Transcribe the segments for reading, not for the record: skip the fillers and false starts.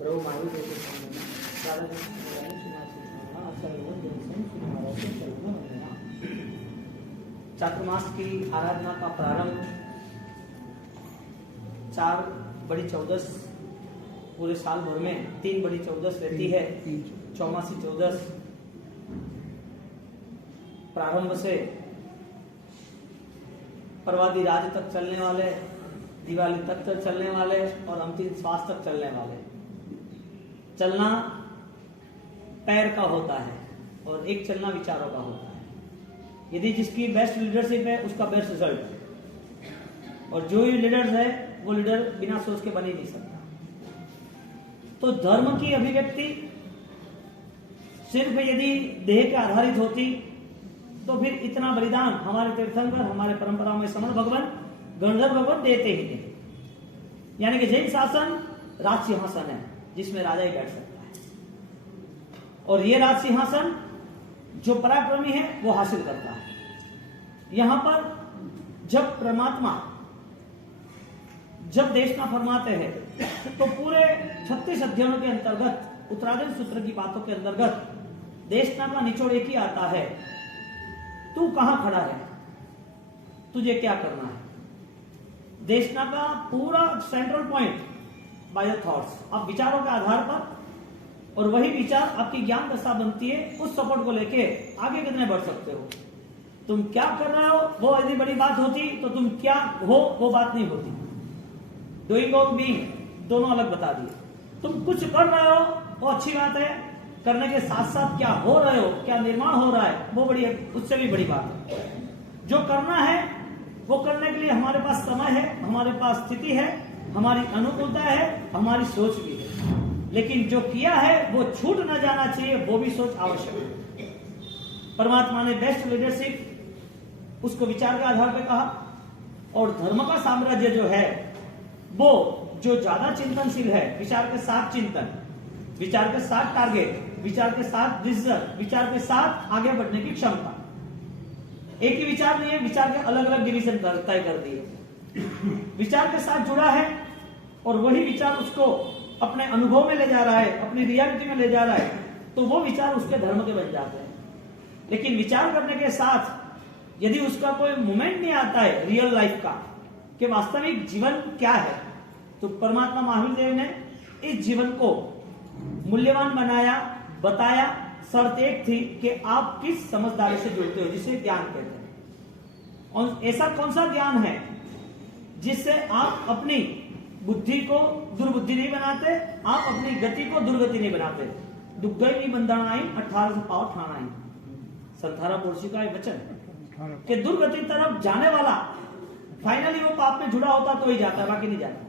प्रभु महावीर के सामने दादाजी चातुर्मास की आराधना का प्रारंभ 4 बड़ी चौदस पूरे साल भर में 3 बड़ी चौदस रहती है। चौमासी चौदस प्रारंभ से परवादी राज तक चलने वाले, दिवाली तक चलने वाले और अंतिम श्वास तक चलने वाले। चलना पैर का होता है और एक चलना विचारों का होता है। यदि जिसकी बेस्ट लीडरशिप है उसका बेस्ट रिजल्ट है, और जो भी लीडर्स है वो लीडर बिना सोच के बन ही नहीं सकता। तो धर्म की अभिव्यक्ति सिर्फ यदि देह के आधारित होती तो फिर इतना बलिदान हमारे तीर्थंकर, हमारे परंपरा में समर्थ भगवान गणधर भगवान देते ही नहीं। यानी कि जैन शासन राज सिंहासन है जिसमें राजा ही बैठ सकता है, और ये राज सिंहासन जो पराक्रमी है वो हासिल करता है। यहां पर जब परमात्मा जब देशना फरमाते हैं तो पूरे 36 अध्ययनों के अंतर्गत, उत्तराधीन सूत्र की बातों के अंतर्गत देशना का निचोड़ एक ही आता है, तू कहां खड़ा है, तुझे क्या करना है। देशना का पूरा central point by the thoughts, आप विचारों के आधार पर, और वही विचार आपकी ज्ञान दशा बनती है। उस सपोर्ट को लेके आगे कितने बढ़ सकते हो। तुम क्या कर रहे हो वो यदि बड़ी बात होती तो तुम क्या हो वो बात नहीं होती। डूइंग और बीइंग दोनों अलग बता दिए। तुम कुछ कर रहे हो वो अच्छी बात है, करने के साथ साथ क्या हो रहे हो, क्या निर्माण हो रहा है वो बड़ी, उससे भी बड़ी बात है। जो करना है वो करने के लिए हमारे पास समय है, हमारे पास स्थिति है, हमारी अनुकूलता है, हमारी सोच भी है। लेकिन जो किया है वो छूट न जाना चाहिए, वो भी सोच आवश्यक है। परमात्मा ने बेस्ट लीडरशिप उसको विचार के आधार पर कहा, और धर्म का साम्राज्य जो है वो जो ज्यादा चिंतनशील है, विचार के साथ चिंतन, विचार के साथ टारगेट, विचार के साथ डिसीजन, विचार के साथ आगे बढ़ने की क्षमता। एक ही विचार नहीं है, विचार के अलग अलग डिवीजन तय कर दिए। विचार के साथ जुड़ा है और वही विचार उसको अपने अनुभव में ले जा रहा है, अपनी रियलिटी में ले जा रहा है, तो वो विचार उसके धर्म के बन जाते हैं। लेकिन विचार करने के साथ यदि उसका कोई मोमेंट नहीं आता है रियल लाइफ का कि वास्तविक जीवन क्या है, तो परमात्मा महावीर देव ने इस जीवन को मूल्यवान बनाया, बताया। शर्त एक थी कि आप किस समझदारी से जुड़ते हो, जिसे ज्ञान कहते हैं। और ऐसा कौन सा ज्ञान है जिससे आप अपनी बुद्धि को दुर्बुद्धि नहीं बनाते, आप अपनी गति को दुर्गति नहीं बनाते। दुग्गई नहीं बंधनाई 18 से पाव ठाणाई, संथारा पुरुषी का एक वचन कि दुर्गति तरफ जाने वाला फाइनली वो पाप में जुड़ा होता तो ही जाता, बाकी नहीं जाता।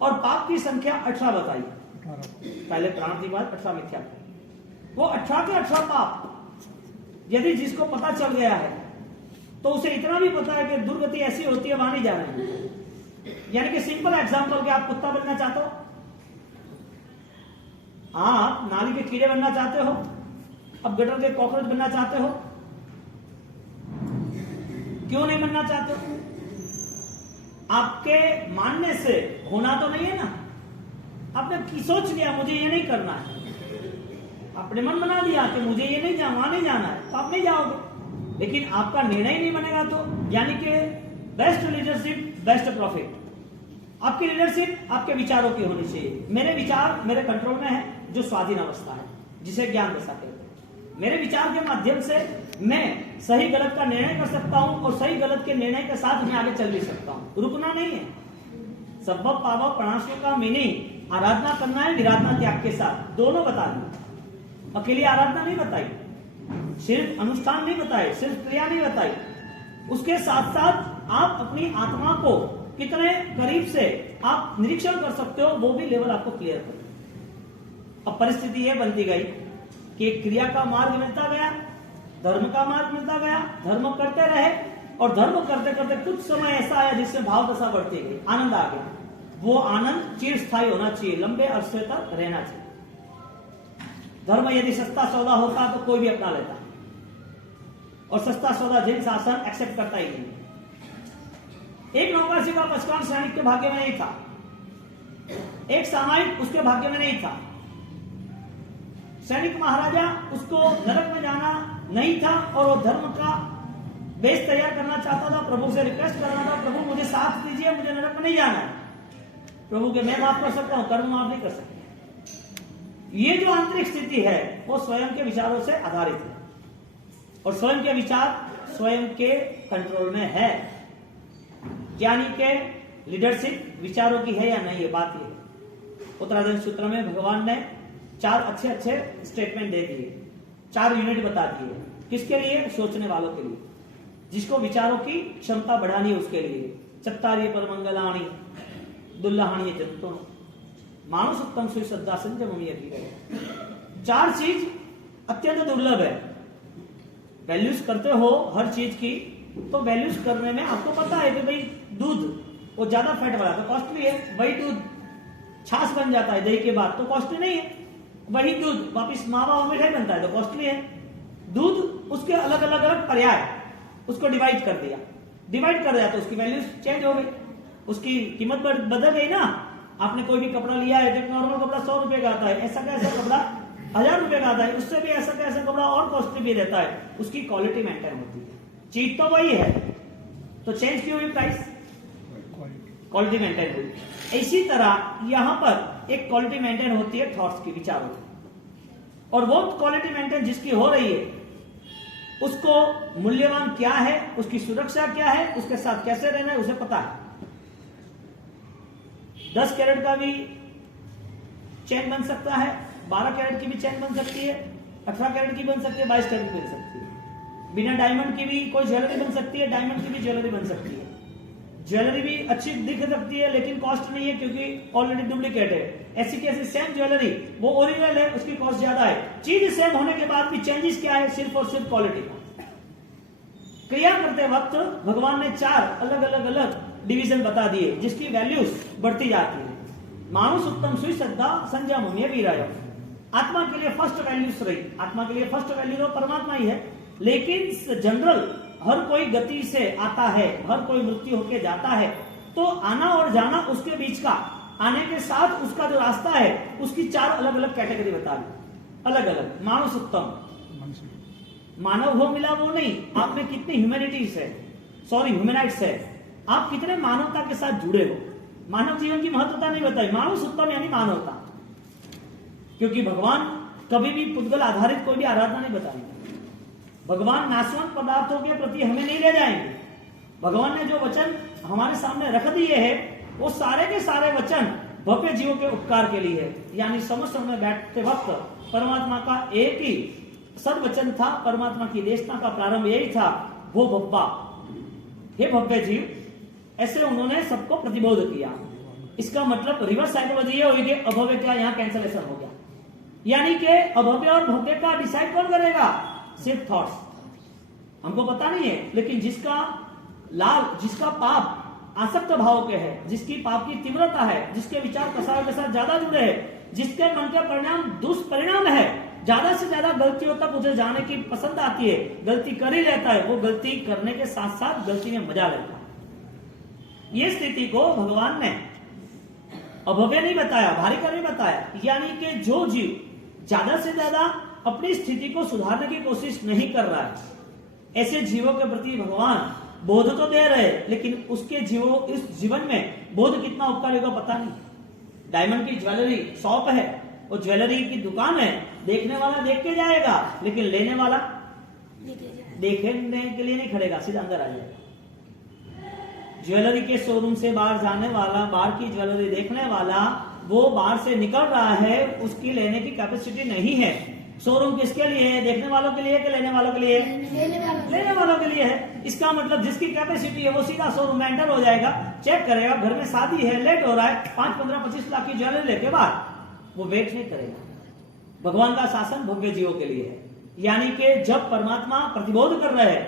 और पाप की संख्या 18 बताई, पहले प्राण की बात 18 मिथ्या, वो 18 के 18 पाप यदि जिसको पता चल गया है तो उसे इतना भी पता है कि दुर्गति ऐसी होती है, वहां नहीं जाना है। यानी कि सिंपल एग्जांपल कि आप कुत्ता बनना चाहते हो, आप नाली के कीड़े बनना चाहते हो, अब गटर के कॉकरोच बनना चाहते हो, क्यों नहीं बनना चाहते हो? आपके मानने से होना तो नहीं है ना। आपने सोच लिया मुझे ये नहीं करना है, आपने मन बना लिया कि मुझे ये नहीं वहां नहीं जाना है, तो आप नहीं जाओगे। लेकिन आपका निर्णय नहीं बनेगा तो, यानी कि बेस्ट लीडरशिप बेस्ट प्रॉफिट। आपकी लीडरशिप आपके विचारों की होनी चाहिए। मेरे विचार मेरे कंट्रोल में है, जो स्वाधीन अवस्था है, जिसे ज्ञान दशा कहते हैं। मेरे विचार के माध्यम से मैं सही गलत का निर्णय कर सकता हूं, और सही गलत के निर्णय के साथ मैं आगे चल भी सकता हूं। रुकना नहीं है। सबब पावक प्रणाशियों का मीनिंग आराधना करना है, विराधना त्याग के साथ, दोनों बता दी। अकेली आराधना नहीं बताई, सिर्फ अनुष्ठान नहीं बताए, सिर्फ क्रिया नहीं बताई, उसके साथ साथ आप अपनी आत्मा को कितने करीब से आप निरीक्षण कर सकते हो, वो भी लेवल आपको क्लियर कर। अब परिस्थिति यह बनती गई कि क्रिया का मार्ग मिलता गया, धर्म का मार्ग मिलता गया, धर्म करते रहे, और धर्म करते करते कुछ समय ऐसा आया जिससे भाव दशा बढ़ती गई, आनंद आ गया। वो आनंद चिरस्थायी होना चाहिए, लंबे अरसे तक रहना चाहिए। धर्म यदि सस्ता सौदा होता तो कोई भी अपना लेता, और सस्ता सौदा जैन शासन एक्सेप्ट करता ही नहीं। एक नौकाशी का 55 सैनिक के भाग्य में नहीं था। एक सामायिक उसके भाग्य में नहीं था। सैनिक महाराजा, उसको नरक में जाना नहीं था और वो धर्म का बेस तैयार करना चाहता था, प्रभु से रिक्वेस्ट कर रहा था, प्रभु मुझे साथ दीजिए, मुझे नरक में नहीं जाना है। प्रभु के मैं माफ कर सकता हूं, कर्म माफ नहीं कर सकता। ये जो आंतरिक स्थिति है वो स्वयं के विचारों से आधारित है और स्वयं के विचार स्वयं के कंट्रोल में है। ज्ञानी के लीडरशिप विचारों की है या नहीं, ये बात ये है। उत्तराधर्म सूत्र में भगवान ने 4 अच्छे अच्छे स्टेटमेंट दे दिए, 4 यूनिट बता दिए। किसके लिए? सोचने वालों के लिए, जिसको विचारों की क्षमता बढ़ानी है उसके लिए। चत्तारी पर मंगलाणी दुल्लाहानी जत्तों मानुष उत्तम सुई श्रद्धा संजम। 4 चीज अत्यंत दुर्लभ है। वैल्यूज करते हो हर चीज की, तो वैल्यूज करने में आपको पता है कि भाई दूध वो ज्यादा फैट वाला तो कॉस्टली है, वही दूध छाछ बन जाता है दही के बाद तो कॉस्टली नहीं है, वही दूध वापिस मावा मिठाई बनता है तो कॉस्टली है। दूध उसके अलग अलग अलग पर्याय, उसको डिवाइड कर दिया तो उसकी वैल्यूज चेंज हो गई, उसकी कीमत बदल गई ना। आपने कोई भी कपड़ा लिया है, जो नॉर्मल कपड़ा 100 रुपए का आता है, ऐसा कैसा कपड़ा 1000 रुपए का आता है, उससे भी ऐसा कैसा कपड़ा और कॉस्टली भी रहता है, उसकी क्वालिटी मेंटेन होती है। चीज तो वही है, तो चेंज क्यों हुई प्राइस? क्वालिटी मेंटेन हुई। इसी तरह यहां पर एक क्वालिटी मेंटेन होती है थॉट्स की, विचारों की, और वो क्वालिटी मेंटेन जिसकी हो रही है उसको मूल्यवान क्या है, उसकी सुरक्षा क्या है, उसके साथ कैसे रहना है, उसे पता है। 10 कैरेट का भी चेन बन सकता है, 12 कैरेट की भी चेन बन सकती है, 18 कैरेट की बन सकती है, 22 कैरेट की बन सकती है। बिना डायमंड की भी कोई ज्वेलरी बन सकती है, डायमंड की भी ज्वेलरी बन सकती है। ज्वेलरी भी अच्छी दिख सकती है लेकिन कॉस्ट नहीं है क्योंकि ऑलरेडी डुप्लीकेट है। ऐसी की ऐसी सेम ज्वेलरी वो ओरिजिनल है, उसकी कॉस्ट ज्यादा है। चीज सेम होने के बाद भी चेंजेस क्या है? सिर्फ और सिर्फ क्वालिटी। क्रिया करते वक्त भगवान ने 4 अलग अलग अलग डिवीजन बता दिए जिसकी वैल्यूज बढ़ती जाती है। मानुष उत्तम सुई श्रद्धा संजम वीराय। आत्मा के लिए फर्स्ट वैल्यूज रही, आत्मा के लिए फर्स्ट वैल्यू तो परमात्मा ही है, लेकिन जनरल हर कोई गति से आता है, हर कोई मृत्यु होके जाता है, तो आना और जाना उसके बीच का, आने के साथ उसका जो रास्ता है उसकी 4 अलग अलग कैटेगरी बता दी, अलग अलग। मानुष उत्तम, मानव हो मिला वो नहीं, आप में कितनी ह्यूमैनिटीज है, सॉरी ह्यूमैनाइट्स है, आप कितने मानवता के साथ जुड़े हो। मानव जीवन की महत्वता नहीं बताई, मानुष उत्तम यानी मानवता, क्योंकि भगवान कभी भी पुद्गल आधारित कोई भी आराधना नहीं बताएंगे। भगवान नाशवंत पदार्थों के प्रति हमें नहीं ले जाएंगे। भगवान ने जो वचन हमारे सामने रख दिए हैं वो सारे के सारे वचन भव्य जीवों के उपकार के लिए है। यानी समस्त में बैठते वक्त परमात्मा का एक ही सदवचन था, परमात्मा की देशना का प्रारंभ यही था, वो भव्वा, हे भव्य जीव, ऐसे उन्होंने सबको प्रतिबोध किया। इसका मतलब रिवर्स साइकोलॉजी ये हुई कि अभव्य क्या यहाँ कैंसलेशन हो गया, यानी कि अभव्य और भव्य का डिसाइड कौन करेगा? सिर्फ थॉट्स। हमको पता नहीं है, लेकिन जिसका लाल, जिसका पाप आसक्त भाव के है, जिसकी पाप की तीव्रता है, जिसके विचार कसायों के साथ ज्यादा जुड़े हैं, जिसके मन के परिणाम दुष्परिणाम है, ज्यादा से ज्यादा गलतियों तक उसे जाने की पसंद आती है, गलती कर ही लेता है, वो गलती करने के साथ साथ गलती में मजा लेता है। ये स्थिति को भगवान ने अभव्य नहीं बताया, भारी का नहीं बताया, यानी कि जो जीव ज्यादा से ज्यादा अपनी स्थिति को सुधारने की कोशिश नहीं कर रहा है, ऐसे जीवों के प्रति भगवान बोध तो दे रहे, लेकिन उसके जीवों इस जीवन में बोध कितना उपकारी होगा पता नहीं। डायमंड की ज्वेलरी शॉप है, वो ज्वेलरी की दुकान है, देखने वाला देख के जाएगा, लेकिन लेने वाला देखने के लिए नहीं खड़ेगा, सीधा अंदर आ जाएगा। ज्वेलरी के शोरूम से बाहर जाने वाला, बाहर की ज्वेलरी देखने वाला, वो बाहर से निकल रहा है, उसकी लेने की कैपेसिटी नहीं है। शोरूम किसके लिए है? देखने वालों के लिए कि लेने वालों के लिए? लेने वालों के लिए है। इसका मतलब जिसकी कैपेसिटी है वो सीधा शोरूम में एंटर हो जाएगा, चेक करेगा, घर में शादी है, लेट हो रहा है, 5, 15, 25 लाख की ज्वेलरी लेके बाद वो वेट नहीं करेगा। भगवान का शासन भव्य जीवों के लिए है, यानी कि जब परमात्मा प्रतिबोध कर रहे हैं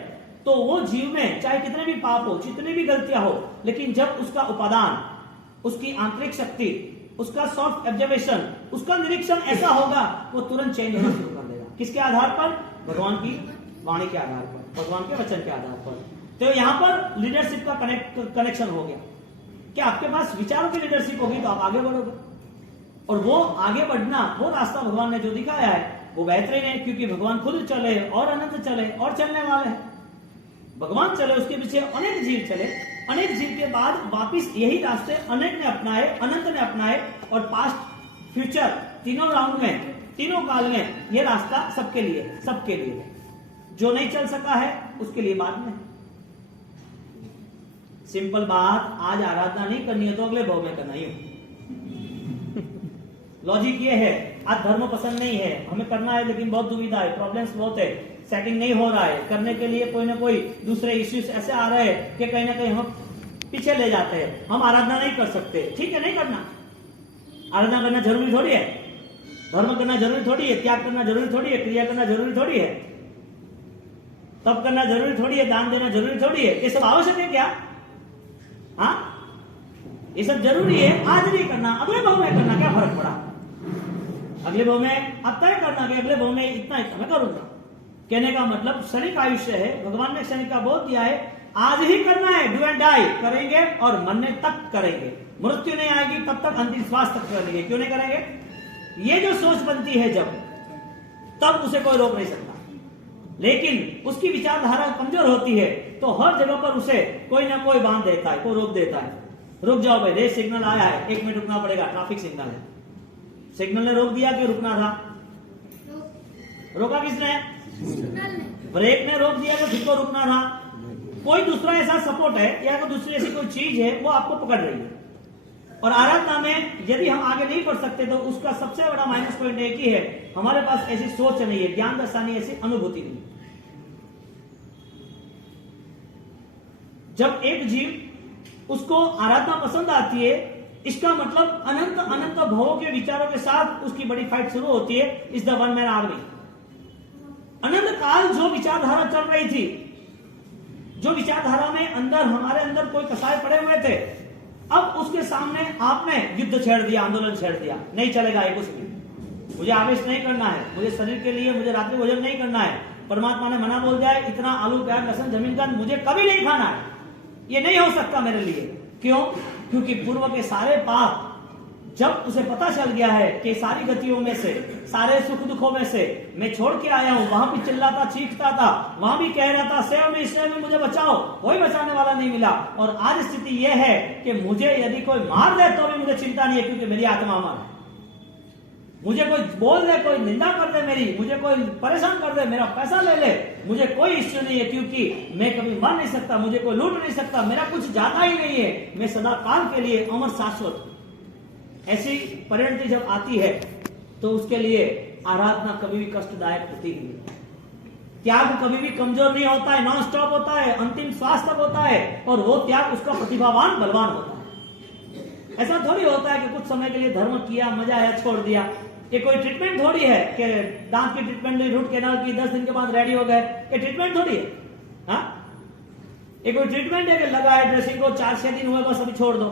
तो वो जीव में चाहे कितने भी पाप हो, जितनी भी गलतियां हो, लेकिन जब उसका उपादान, उसकी आंतरिक शक्ति, उसका सॉफ्ट ऑब्जर्वेशन, उसका निरीक्षण ऐसा होगा, वो तुरंत चेंज होना शुरू कर देगा। किसके आधार पर? भगवान की वाणी के आधार पर, भगवान के वचन के आधार पर। तो यहां पर लीडरशिप का कनेक्शन हो गया कि आपके पास विचारों की लीडरशिप होगी तो आप आगे बढ़ोगे। और वो आगे बढ़ना, वो रास्ता भगवान ने जो दिखाया है वो बेहतरीन है, क्योंकि भगवान खुद चले और अनंत चले और चलने वाले हैं। भगवान चले, उसके पीछे अनेक जीव चले, अनेक जीव के बाद वापिस यही रास्ते अनेक ने अपनाए, अनंत ने अपनाए, और पास्ट फ्यूचर तीनों राउंड में, तीनों काल में ये रास्ता सबके लिए, सबके लिए। जो नहीं चल सका है उसके लिए बाद में। सिंपल बात, आज आराधना नहीं करनी है तो अगले भाव में करना ही हो। लॉजिक ये है, आज धर्म पसंद नहीं है, हमें करना है लेकिन बहुत दुविधा है, प्रॉब्लम्स बहुत है, सेटिंग नहीं हो रहा है, करने के लिए कोई ना कोई दूसरे इश्यूज ऐसे आ रहे हैं कि कहीं ना कहीं हम पीछे ले जाते हैं, हम आराधना नहीं कर सकते। ठीक है, नहीं करना, आराधना करना जरूरी थोड़ी है, धर्म करना जरूरी थोड़ी है, त्याग करना जरूरी थोड़ी है, क्रिया करना जरूरी थोड़ी है, तप करना जरूरी थोड़ी है, दान देना जरूरी थोड़ी है। ये सब आवश्यक है क्या? हाँ, ये सब जरूरी है। आज नहीं करना, अगले भाव में करना, क्या फर्क पड़ा? अगले भाव में अब तय करना कि अगले भाव में इतना इतना मैं करूंगा। कहने का मतलब क्षणिक आयुष्य है, भगवान ने क्षणिक का बोध दिया है, आज ही करना है, डू एंड डाई करेंगे और मरने तक करेंगे, मृत्यु नहीं आएगी तब तक, अंतिम श्वास तक करेंगे। क्यों नहीं करेंगे? ये जो सोच बनती है जब, तब उसे कोई रोक नहीं सकता। लेकिन उसकी विचारधारा कमजोर होती है तो हर जगह पर उसे कोई ना कोई बांध देता है, कोई रोक देता है। रुक जाओ भाई, रेड सिग्नल आया है, 1 मिनट रुकना पड़ेगा, ट्रैफिक सिग्नल है। सिग्नल ने रोक दिया कि रुकना था? रोका किसने? ब्रेक ने रोक दिया कि खुद को रुकना था? कोई दूसरा ऐसा सपोर्ट है या कोई दूसरी ऐसी कोई चीज है वो आपको पकड़ रही है। और आराधना में यदि हम आगे नहीं बढ़ सकते तो उसका सबसे बड़ा माइनस पॉइंट एक ही है, हमारे पास ऐसी सोच नहीं है, ज्ञान दशा नहीं, ऐसी अनुभूति नहीं। जब एक जीव उसको आराधना पसंद आती है, इसका मतलब अनंत अनंत भावों के विचारों के साथ उसकी बड़ी फाइट शुरू होती है। Is the one man army. अनंत काल जो विचारधारा चल रही थी, जो विचारधारा में अंदर हमारे अंदर कोई कसाय पड़े हुए थे, अब उसके सामने आपने युद्ध छेड़ दिया, आंदोलन छेड़ दिया, नहीं चलेगा ये कुछ भी, मुझे आवेश नहीं करना है, मुझे शरीर के लिए मुझे रात्रि भोजन नहीं करना है, परमात्मा ने मना बोल दिया है, इतना आलू प्याज लहसुन जमीन का मुझे कभी नहीं खाना है, ये नहीं हो सकता मेरे लिए। क्यों? क्योंकि पूर्व के सारे पाप, जब उसे पता चल गया है कि सारी गतियों में से, सारे सुख दुखों में से मैं छोड़ के आया हूं, वहां भी चिल्लाता चीखता था, वहां भी कह रहा था सेव में मुझे बचाओ, कोई बचाने वाला नहीं मिला। और आज स्थिति यह है कि मुझे यदि कोई मार दे तो भी मुझे चिंता नहीं है, क्योंकि मेरी आत्मा अमर है। मुझे कोई बोल दे, कोई निंदा कर दे मेरी, मुझे कोई परेशान कर दे, मेरा पैसा ले ले, मुझे कोई इश्यू नहीं है, क्योंकि मैं कभी मर नहीं सकता, मुझे कोई लूट नहीं सकता, मेरा कुछ जाता ही नहीं है, मैं सदा काल के लिए अमर शाश्वत। ऐसी परिणति जब आती है तो उसके लिए आराधना कभी भी कष्टदायक होती ही नहीं। त्याग कभी भी कमजोर नहीं होता है, नॉन स्टॉप होता है, अंतिम श्वास तक होता है, और वो त्याग उसका प्रतिभावान बलवान होता है। ऐसा थोड़ी होता है कि कुछ समय के लिए धर्म किया, मजा आया, छोड़ दिया। ये कोई ट्रीटमेंट थोड़ी है कि दांत की ट्रीटमेंट ली, रूट कैनाल की, 10 दिन के बाद रेडी हो गए, ये ट्रीटमेंट थोड़ी है। हाँ, ये कोई ट्रीटमेंट है कि लगा है ड्रेसिंग को, 4-6 दिन हुए बस अभी छोड़ दो।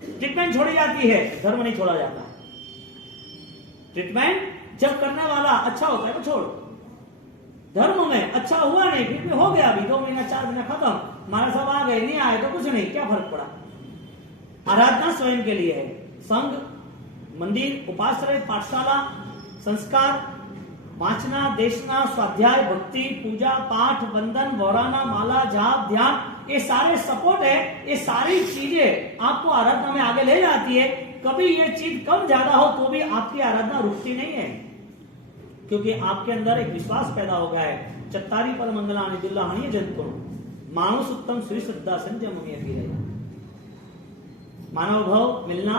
ट्रीटमेंट छोड़ी जाती है, धर्म नहीं छोड़ा जाता। ट्रीटमेंट जब करने वाला अच्छा होता है तो छोड़ो। धर्म में अच्छा हुआ नहीं, फिर भी हो गया, अभी 2 महीना 4 महीना खत्म, हमारा सब आ गए, नहीं आए तो कुछ नहीं, क्या फर्क पड़ा। आराधना स्वयं के लिए है। संघ, मंदिर, उपाश्रय, पाठशाला, संस्कार, वाचना, देशना, स्वाध्याय, भक्ति, पूजा, पाठ, वंदन, वौराना, माला, जाप, ध्यान, ये सारे सपोर्ट है। ये सारी चीजें आपको आराधना में आगे ले जाती है। कभी ये चीज कम ज्यादा हो तो भी आपकी आराधना रुकती नहीं है, क्योंकि आपके अंदर एक विश्वास पैदा हो गया है। चत्तारी पर मंगलानि दुल्लाहनीय जंतु मानुष उत्तम श्री श्रद्धा संजय मुनि। मानव भाव मिलना,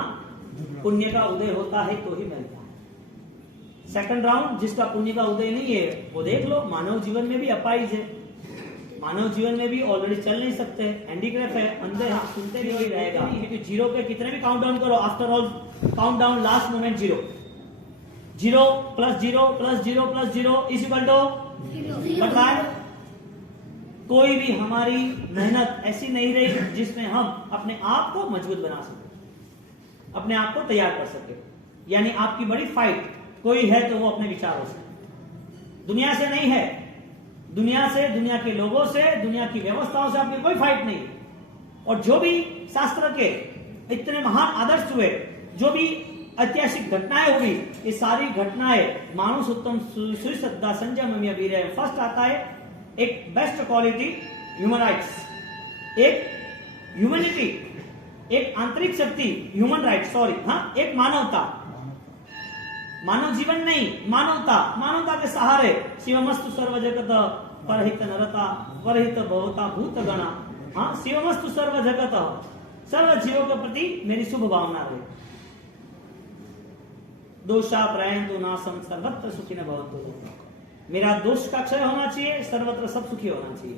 पुण्य का उदय होता है तो ही मिलता है। सेकंड राउंड, जिसका पुण्य का उदय नहीं है वो देख लो, मानव जीवन में भी अपाइज है, मानव जीवन में भी ऑलरेडी चल नहीं सकते, हैंडीक्राफ्ट है, अंधे हाथ सुनते भी वही रहेगा। क्योंकि जीरो पे कितने भी काउंट डाउन करो, after all count down last moment zero. 0 + 0 + 0 + 0 is equal to बताए। कोई भी हमारी मेहनत ऐसी नहीं रही जिसमें हम अपने आप को मजबूत बना सके, अपने आप को तैयार कर सके। यानी आपकी बड़ी फाइट कोई है तो वो अपने विचारों से, दुनिया से नहीं है। दुनिया से, दुनिया के लोगों से, दुनिया की व्यवस्थाओं से आपकी कोई फाइट नहीं। और जो भी शास्त्र के इतने महान आदर्श हुए, जो भी ऐतिहासिक घटनाएं हुई, ये सारी घटनाएं मानुष उत्तम सुई श्रद्धा संजय मम्य वीर है। फर्स्ट आता है एक बेस्ट क्वालिटी ह्यूमन राइट्स, एक ह्यूमैनिटी, एक आंतरिक शक्ति, ह्यूमन राइट सॉरी, हाँ, एक मानवता, मानव जीवन नहीं, मानवता, मानवता के सहारे शिवमस्तु सर्व जगत परहित नरता परहित भवता भूत गणा, हाँ, शिवमस्तु सर्व जगत, सर्व जीवों के प्रति मेरी शुभ भावना रहे। दोषा प्रयंतु नासम सर्वत्र सुखी न भवतु, मेरा दोष का क्षय होना चाहिए, सर्वत्र सब सुखी होना चाहिए।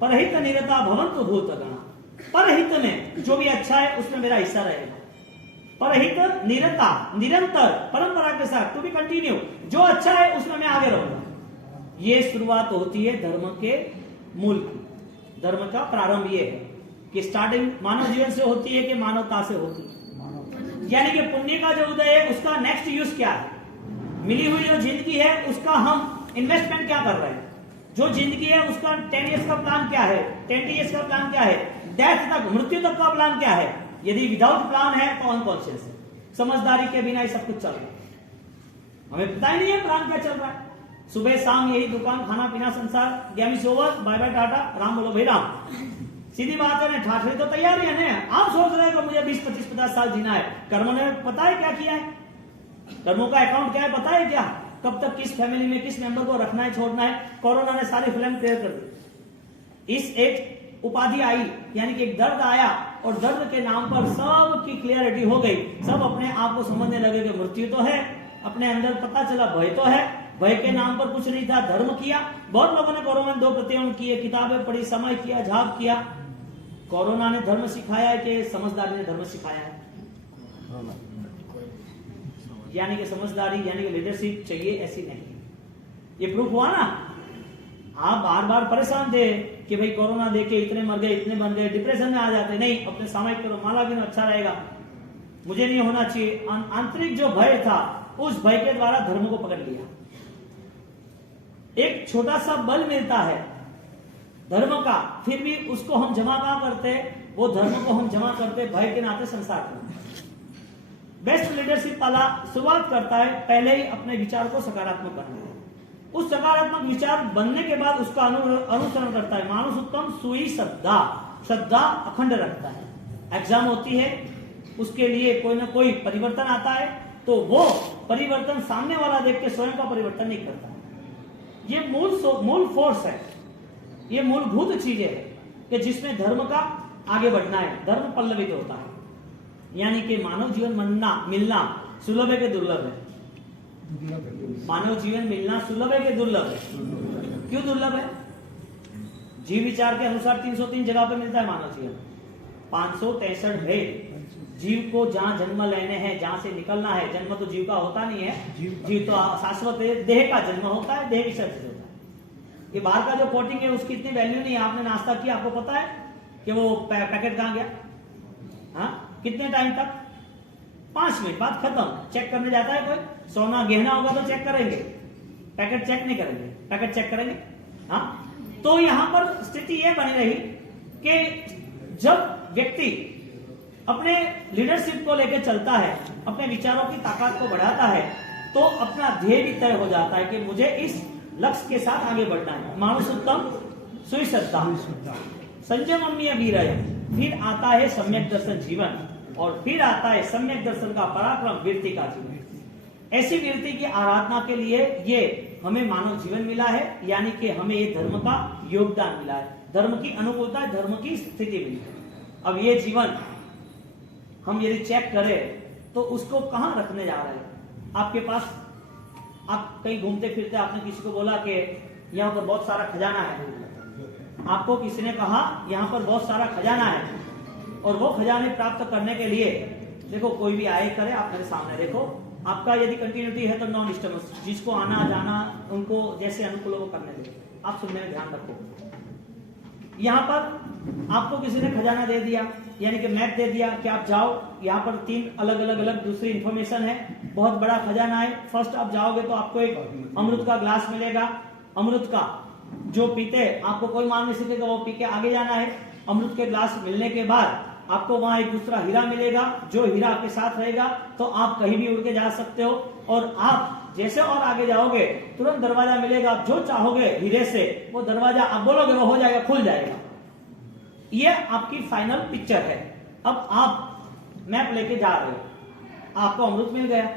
परहित निरता भवन्तु भूत गणा, परहित में जो भी अच्छा है उसमें मेरा हिस्सा रहेगा। परहित निरता, निरंतर परंपरा के साथ, टू बी कंटिन्यू, जो अच्छा है उसमें मैं आगे रहूंगा। ये शुरुआत होती है धर्म के मूल की। धर्म का प्रारंभ ये है कि स्टार्टिंग मानव जीवन से होती है कि मानवता से होती है, यानी कि पुण्य का जो उदय है उसका नेक्स्ट यूज क्या है, मिली हुई जो जिंदगी है उसका हम इन्वेस्टमेंट क्या कर रहे हैं, जो जिंदगी है उसका 10 इयर्स का प्लान क्या है, 20 इयर्स का प्लान क्या है, डेथ तक, मृत्यु तक का प्लान क्या है। यदि विदाउट प्लान है तो अनकॉन्शियस है, समझदारी के बिना ही सब कुछ चल रहा है, हमें पता ही नहीं है प्लान क्या चल रहा है। सुबह शाम यही दुकान, खाना पीना, संसार, game is over, bye bye tata, Ram बोलो भाई राम। सीधी बात है ना, ठाठरी तो तैयारी है ना। आप सोच रहे हो मुझे 20, 25, 50 साल जीना है, कर्मों ने पता है क्या किया है, कर्मों का अकाउंट क्या है पता है क्या, कब तक किस फैमिली में किस मेंबर को रखना है छोड़ना है। कोरोना ने सारी फिल्म क्लियर कर दी। इस एक उपाधि आई, यानी कि एक दर्द आया और दर्द के नाम पर सब की क्लियरिटी हो गई, सब अपने आप को समझने लगे कि मृत्यु तो है, अपने अंदर पता चला भय तो है, भय के नाम पर कुछ नहीं था, धर्म किया। बहुत लोगों ने कोरोना में 2 प्रत्ययन किए, किताबें पढ़ी, समय किया, जाप किया। कोरोना ने धर्म सिखाया है कि समझदारी ने धर्म सिखाया है, यानी कि समझदारी यानी कि लीडरशिप चाहिए ऐसी नहीं। ये प्रूफ हुआ ना। आप बार बार परेशान थे कि भाई कोरोना देके इतने मर गए, इतने बन गए, डिप्रेशन में आ जाते, नहीं, अपने सामायिक करो, माला भी अच्छा रहेगा, मुझे नहीं होना चाहिए। आंतरिक जो भय था उस भय के द्वारा धर्म को पकड़ लिया। एक छोटा सा बल मिलता है धर्म का, फिर भी उसको हम जमा कहां करते, वो धर्म को हम जमा करते भय के नाते संसार में। बेस्ट लीडरशिप वाला शुरुआत करता है पहले ही अपने विचार को सकारात्मक करना है, उस सकारात्मक विचार बनने के बाद उसका अनुसरण करता है। मानुष उत्तम सुई श्रद्धा, श्रद्धा अखंड रखता है। एग्जाम होती है, उसके लिए कोई ना कोई परिवर्तन आता है, तो वो परिवर्तन सामने वाला देख के स्वयं का परिवर्तन नहीं करता। ये मूल फोर्स है, ये मूलभूत चीजें है कि जिसमें धर्म का आगे बढ़ना है, धर्म पल्लवित होता है। यानी कि मानव जीवन मिलना सुलभ है कि दुर्लभ है? मानव जीवन मिलना सुलभ है कि दुर्लभ है? क्यों दुर्लभ है? जीव विचार के अनुसार 303 जगह पे मिलता है मानव जीवन, 563 है। जीव को जहां जन्म लेने हैं, जहां से निकलना है, जन्म तो जीव का होता नहीं है, जीव तो शाश्वत है, देह का जन्म होता है, देह विसर्जित होता है। ये बाहर का जो कोटिंग है उसकी इतनी वैल्यू नहीं है। आपने नाश्ता किया, आपको पता है कि वो पैकेट कहां गया, हाँ, कितने टाइम तक, 5 मिनट बाद खत्म। चेक करने जाता है कोई? सोना गहना होगा तो चेक करेंगे, पैकेट चेक नहीं करेंगे, पैकेट चेक करेंगे, हाँ। तो यहां पर स्थिति यह बनी रही कि जब व्यक्ति अपने लीडरशिप को लेकर चलता है, अपने विचारों की ताकत को बढ़ाता है, तो अपना ध्येय भी तय हो जाता है कि मुझे इस लक्ष्य के साथ आगे बढ़ना है। मानुष उत्तम सुई श्रद्धा संयमम्य वीरय, फिर आता है सम्यक दर्शन जीवन, और फिर आता है सम्यक दर्शन का पराक्रम वीरति का जीवन। ऐसी वीरति की आराधना के लिए ये हमें मानव जीवन मिला है, यानी कि हमें ये धर्म का योगदान मिला है, धर्म की अनुकूलता, धर्म की स्थिति मिली है। अब ये जीवन हम यदि चेक करें तो उसको कहां रखने जा रहे हैं? आपके पास, आप कहीं घूमते फिरते आपने किसी को बोला कि यहाँ पर बहुत सारा खजाना है, आपको किसी ने कहा यहाँ पर बहुत सारा खजाना है, और वो खजाने प्राप्त करने के लिए देखो कोई भी आए करे, आप मेरे सामने देखो, आपका यदि कंटिन्यूटी है तो नॉन डिस्टर्बेंस, जिसको आना जाना उनको जैसे अनुकूल वो करने दे। आप सुनने में ध्यान रखो, यहाँ पर आपको किसी ने खजाना दे दिया, यानी कि मैप दे दिया कि आप जाओ, यहाँ पर 3 अलग दूसरी इंफॉर्मेशन है, बहुत बड़ा खजाना है। फर्स्ट आप जाओगे तो आपको एक अमृत का ग्लास मिलेगा, अमृत का जो पीते आपको कोई मान नहीं सकेगा, वो पी के आगे जाना है। अमृत के ग्लास मिलने के बाद आपको वहां एक दूसरा हीरा मिलेगा, जो हीरा आपके साथ रहेगा तो आप कहीं भी उड़ के जा सकते हो। और आप जैसे और आगे जाओगे तुरंत दरवाजा मिलेगा, जो चाहोगे हीरे से वो दरवाजा आप बोलोगे वो हो जाएगा, खुल जाएगा। ये आपकी फाइनल पिक्चर है। अब आप मैप लेके जा रहे हो, आपको अमृत मिल गया,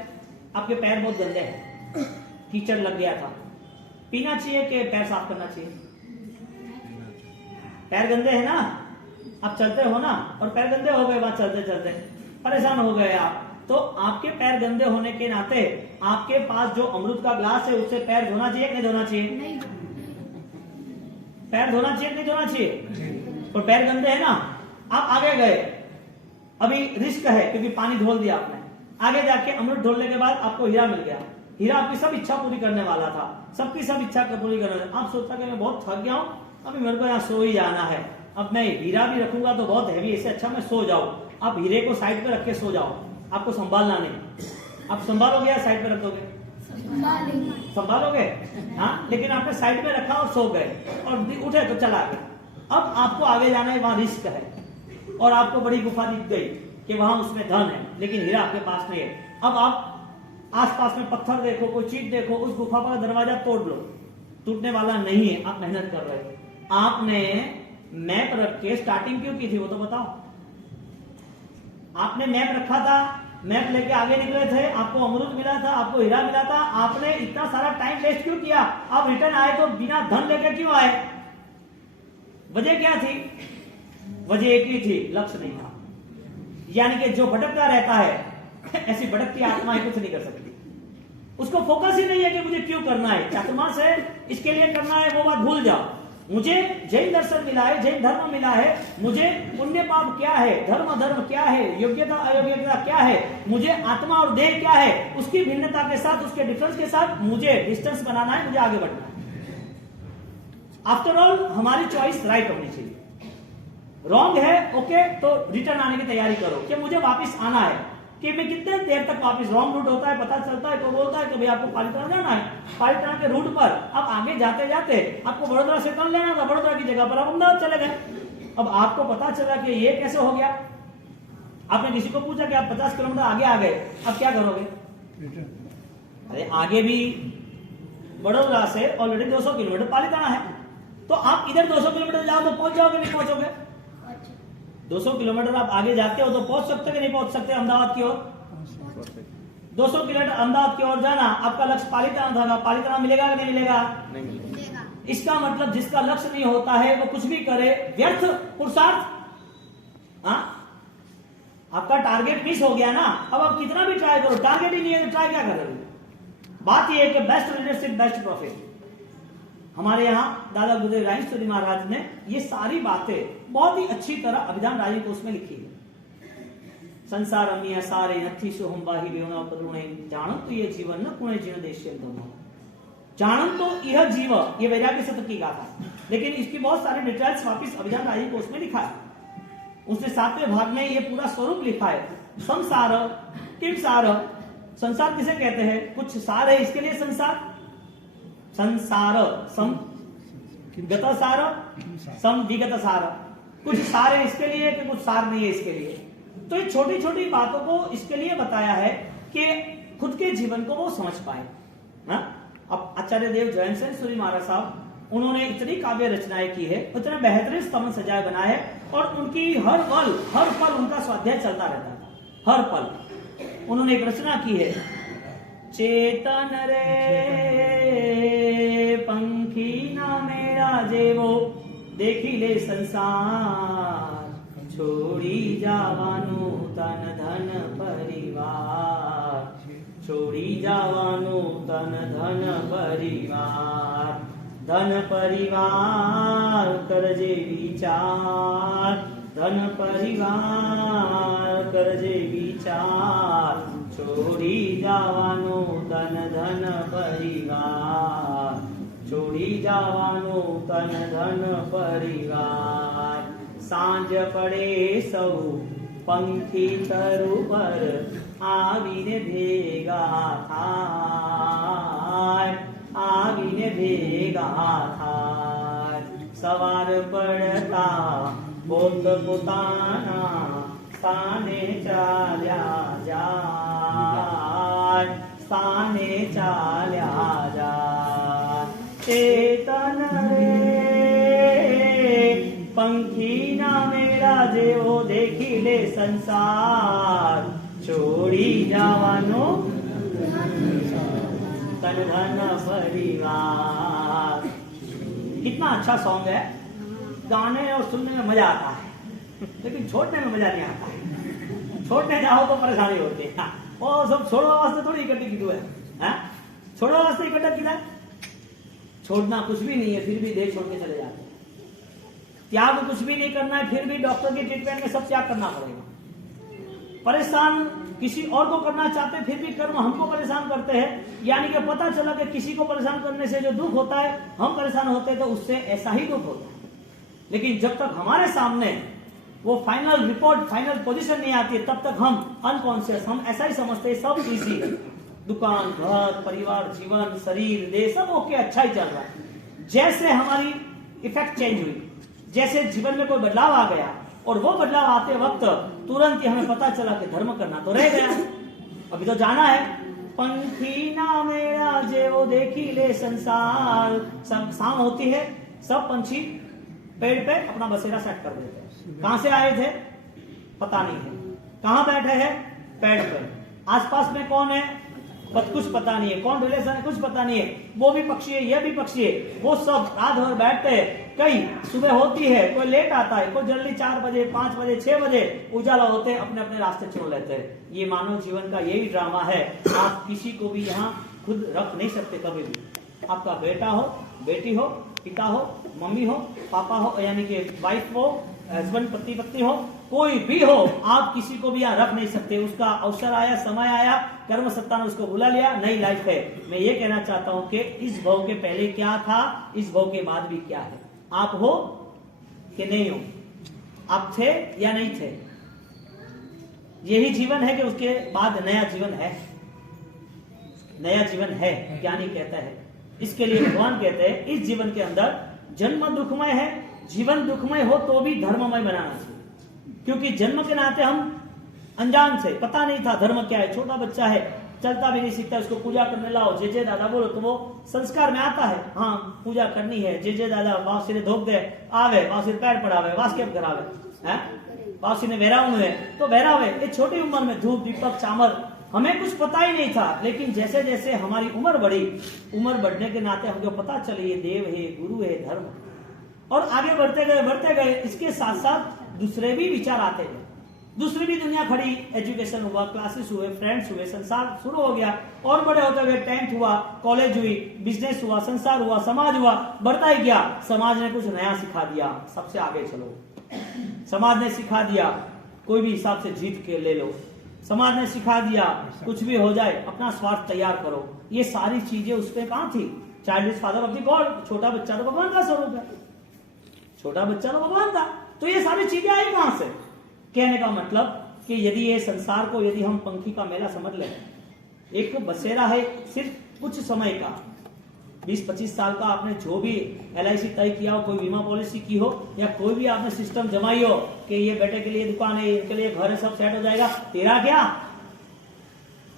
आपके पैर बहुत गंदे हैं, कीचड़ लग गया था, पीना चाहिए कि पैर साफ करना चाहिए? पैर गंदे हैं ना, आप चलते हो ना और पैर गंदे हो गए, वहां चलते चलते परेशान हो गए आप, तो आपके पैर गंदे होने के नाते आपके पास जो अमृत का ग्लास है उससे पैर धोना चाहिए कि नहीं धोना चाहिए? नहीं। पैर धोना चाहिए कि नहीं धोना चाहिए? और पैर गंदे है ना, आप आगे गए, अभी रिस्क है क्योंकि पानी धोल दिया आपने, आगे जाके अमृत ढोलने के बाद आपको हीरा मिल गया, हीरा आपकी सब इच्छा पूरी करने वाला था, सबकी सब इच्छा पूरी करने वाला। आप सोचता कि मैं बहुत थक गया हूं, अभी मेरे को यहाँ सो ही जाना है, अब मैं हीरा भी रखूंगा तो बहुत हैवी, इससे अच्छा मैं सो जाऊं। आप हीरे को साइड पे रख के सो जाओ, आपको संभालना नहीं। आप संभालोगे या साइड पे रख दोगे? संभालोगे, हाँ, लेकिन आपने साइड में रखा और सो गए और उठे तो चला गया। अब आपको आगे जाना है, वहां रिस्क है और आपको बड़ी गुफा दिख गई कि वहां उसमें धन है लेकिन हीरा आपके पास नहीं है। अब आप आसपास में पत्थर देखो, कोई चीज देखो, उस गुफा का दरवाजा तोड़ लो, टूटने वाला नहीं है, आप मेहनत कर रहे हो। आपने मैप रख के स्टार्टिंग क्यों की थी वो तो बताओ? आपने मैप रखा था, मैप लेके आगे निकले थे, आपको अमृत मिला था, आपको हीरा मिला था, आपने इतना सारा टाइम वेस्ट क्यों किया? आप रिटर्न आए तो बिना धन लेके क्यों आए? वजह क्या थी? वजह एक ही थी, लक्ष्य नहीं था। यानी कि जो भटकता रहता है ऐसी भटकती आत्मा ही कुछ नहीं कर सकती, उसको फोकस ही नहीं है कि मुझे क्यों करना है, चातुर्मास है इसके लिए करना है, वो बात भूल जाओ। मुझे जैन दर्शन मिला है, जैन धर्म मिला है, मुझे पुण्य पाप क्या है, धर्म धर्म क्या है, योग्यता अयोग्यता क्या है, मुझे आत्मा और देह क्या है, उसकी भिन्नता के साथ, उसके डिफरेंस के साथ मुझे डिस्टेंस बनाना है, मुझे आगे बढ़ना है। आफ्टर ऑल हमारी चॉइस राइट होनी चाहिए। रॉन्ग है ओके, तो रिटर्न आने की तैयारी करो कि मुझे वापस आना है, कि मैं कितने देर तक वापस, रॉन्ग रूट होता है पता चलता है, तो बोलता है कि भाई आपको पालिताना जाना है, पालिताना के रूट पर अब आगे जाते जाते आपको बड़ोदरा से टर्न लेना था, बड़ोदरा की जगह पर आप अहमदाबाद चले गए। अब आपको पता चला कि ये कैसे हो गया, आपने किसी को पूछा कि आप 50 किलोमीटर आगे आ गए, अब क्या करोगे? अरे आगे भी बड़ोदरा से ऑलरेडी 200 किलोमीटर पालिताना है, तो आप इधर 200 किलोमीटर जाओ तो पहुंच जाओगे नहीं पहुंचोगे? 200 किलोमीटर आप आगे जाते हो तो पहुंच सकते कि नहीं पहुंच सकते अहमदाबाद की ओर? 200 किलोमीटर अहमदाबाद की ओर जाना, आपका लक्ष्य पालिताना था, पालिताना मिलेगा कि नहीं मिलेगा? नहीं मिलेगा। इसका मतलब जिसका लक्ष्य नहीं होता है वो कुछ भी करे व्यर्थ पुरुषार्थ। आपका टारगेट मिस हो गया ना, अब आप कितना भी ट्राई करो, टारगेट ही नहीं है तो ट्राई क्या करोगे? बात यह है कि बेस्ट लीडरशिप बेस्ट प्रॉफिट। हमारे यहाँ दादा गुरुदेव रायचूरी महाराज ने ये सारी बातें बहुत ही अच्छी तरह अभिधान राजी कोष में लिखी है। संसार अमीय सारे नथी सो हम बाही बेवना पदरुणे जानन तो ये जीवन न कुणे जीवन देश्यन दोनों जानन तो यह जीव, ये वैराग्य सत्य की गाथा, लेकिन इसकी बहुत सारी डिटेल्स वापिस अभिधान राजी कोष में लिखा है। उसने 7वें भाग में ये पूरा स्वरूप लिखा है। संसार किम सार, संसार किसे कहते हैं? कुछ सार है इसके लिए संसार, संसार सम गत सार सम विगत सार, कुछ सार है इसके लिए कि कुछ सार नहीं है इसके लिए। तो ये छोटी छोटी बातों को इसके लिए बताया है कि खुद के जीवन को वो समझ पाए। अब आचार्य देव जयंत सेन सूरी महाराज साहब, उन्होंने इतनी काव्य रचनाएं की है, इतने बेहतरीन स्तवन सजाए बनाए हैं और उनकी हर पल उनका स्वाध्याय चलता रहता था, हर पल। उन्होंने एक रचना की है, चेतन रे पंखी ना मेरा जेवो देखी ले संसार, छोड़ी जावानो तन धन परिवार, छोड़ी जावानो तन धन परिवार, धन परिवार करजे विचार, धन परिवार करजे विचार, छोड़ी जावानो तन धन परिवार, छोड़ी जावानो तन धन परिवार। सांझ पड़े सौ पंखी तरु पर आवीने भेगा थाय, आवीने भेगा थाय। सवार पड़ता पोत पोताना स्थाने चाल्या जाय, स्थाने चाल्या जाय। चेतन रे पंखी ना मेरा जेવો देखी ले संसार, छोड़ी जावानो तन धन परिवार। कितना अच्छा सॉन्ग है, गाने और सुनने में मजा आता है, लेकिन छोड़ने में मजा नहीं आता है। छोड़ने जाओ तो परेशानी होती है। वो सब छोड़ो वास्ते थोड़ी इकट्ठी की है, छोड़ो वास्ते इकट्ठा किया। छोड़ना कुछ भी नहीं है, फिर भी देह छोड़ के चले जाते हैं। त्याग कुछ भी नहीं करना है, फिर भी डॉक्टर की ट्रीटमेंट में सब त्याग करना पड़ेगा। परेशान किसी और को करना चाहते, फिर भी कर्म हमको परेशान करते हैं। यानी कि पता चला कि किसी को परेशान करने से जो दुख होता है, हम परेशान होते हैं तो उससे ऐसा ही दुख होता है। लेकिन जब तक हमारे सामने वो फाइनल रिपोर्ट, फाइनल पोजीशन नहीं आती है, तब तक हम अनकॉन्शियस, हम ऐसा ही समझते हैं सब इजी है। दुकान, घर, परिवार, जीवन, शरीर, देह सब ओके, अच्छा ही चल रहा है। जैसे हमारी इफेक्ट चेंज हुई, जैसे जीवन में कोई बदलाव आ गया, और वो बदलाव आते वक्त तुरंत ही हमें पता चला कि धर्म करना तो रह गया, अभी तो जाना है। पंखी ना मेरा जेवो देखी ले संसार। सब शाम होती है, सब पंछी पेड़ पे अपना बसेरा सेट कर देते हैं। कहां से आए थे पता नहीं है, कहां बैठे हैं पेड़ पे, आसपास में कौन है कुछ पता नहीं है, कौन रिलेशन है कुछ पता नहीं है, वो भी पक्षी है ये भी पक्षी है। वो सब रात भर बैठते हैं, कई सुबह होती है, कोई लेट आता है, कोई जल्दी 4 बजे 5 बजे 6 बजे उजाला होते हैं, अपने अपने रास्ते चुन लेते हैं। ये मानव जीवन का यही ड्रामा है। आप किसी को भी यहाँ खुद रख नहीं सकते कभी भी। आपका बेटा हो, बेटी हो, पिता हो, मम्मी हो, पापा हो, यानी कि वाइफ हो, हस्बैंड, पति पत्नी हो, कोई भी हो, आप किसी को भी यहाँ रख नहीं सकते। उसका अवसर आया, समय आया, कर्म सत्ता ने उसको बुला लिया, नई लाइफ है। मैं ये कहना चाहता हूं कि इस भव के पहले क्या था, इस भव के बाद भी क्या है। आप हो कि नहीं हो, आप थे या नहीं थे, यही जीवन है कि उसके बाद नया जीवन है। नया जीवन है ज्ञानी कहता है। इसके लिए भगवान कहते हैं इस जीवन के अंदर जन्म दुखमय है, जीवन दुखमय हो तो भी धर्ममय बनाना चाहिए। क्योंकि जन्म के नाते हम अनजान से, पता नहीं था धर्म क्या है, छोटा बच्चा है, चलता भी नहीं सीखता, उसको पूजा करने लाओ, जय जय दादा बोलो तो वो संस्कार में आता है, हाँ पूजा करनी है, जय जय दादा, बाप सिरे धोक दे आवे, बाप सिर पैर पड़ावे, वास्केप करावे, बाप सिर ने वेरावनु है तो वेरावे। ये छोटी उम्र में धूप दीपक चामर, हमें कुछ पता ही नहीं था। लेकिन जैसे जैसे हमारी उम्र बढ़ी, उम्र बढ़ने के नाते हमको पता चले ये देव है, गुरु है, धर्म, और आगे बढ़ते गए। इसके साथ साथ दूसरे भी विचार आते गए, दूसरी भी दुनिया खड़ी, एजुकेशन हुआ, क्लासेस हुए, फ्रेंड्स हुए, संसार शुरू हो गया। और बड़े होते हुए 10th हुआ, कॉलेज हुई, बिजनेस हुआ, संसार हुआ, समाज हुआ, बढ़ता ही गया। समाज ने कुछ नया सिखा दिया, सबसे आगे चलो। समाज ने सिखा दिया कोई भी हिसाब से जीत के ले लो, समाज ने सिखा दिया कुछ भी हो जाए अपना स्वार्थ तैयार करो। ये सारी चीजें उसमें कहां थी? Child is father of the God, छोटा बच्चा तो भगवान का स्वरूप है, छोटा बच्चा तो भगवान का। तो ये सारी चीजें आई कहां से? कहने का मतलब कि यदि ये संसार को यदि हम पंखी का मेला समझ लें, एक बसेरा है सिर्फ कुछ समय का, 20-25 साल का आपने जो भी LIC तय किया हो, कोई बीमा पॉलिसी की हो, या कोई भी आपने सिस्टम जमाई हो कि ये बेटे के लिए दुकान है, इनके लिए घर है, सब सेट हो जाएगा। तेरा क्या,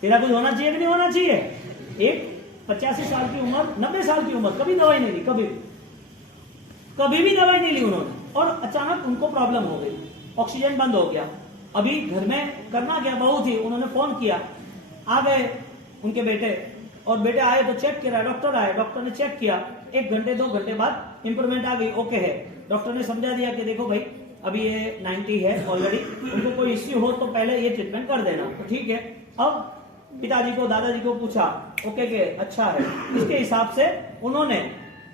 तेरा कुछ होना चाहिए कि नहीं होना चाहिए? एक 85 साल की उम्र, 90 साल की उम्र, कभी दवाई नहीं ली, कभी भी दवाई नहीं ली उन्होंने, और अचानक उनको प्रॉब्लम हो गई, ऑक्सीजन बंद हो गया। अभी घर में करना क्या, बहू थी, उन्होंने फोन किया, आ गए उनके बेटे, और बेटे आए तो चेक किया, डॉक्टर आए, डॉक्टर ने चेक किया, 1 घंटे 2 घंटे बाद इंप्रूवमेंट आ गई, ओके है। डॉक्टर ने समझा दिया कि देखो भाई अभी ये 90 है ऑलरेडी, उनको कोई इश्यू हो तो पहले ये ट्रीटमेंट कर देना, तो ठीक है। अब पिताजी को, दादाजी को पूछा, ओके के अच्छा है, इसके हिसाब से उन्होंने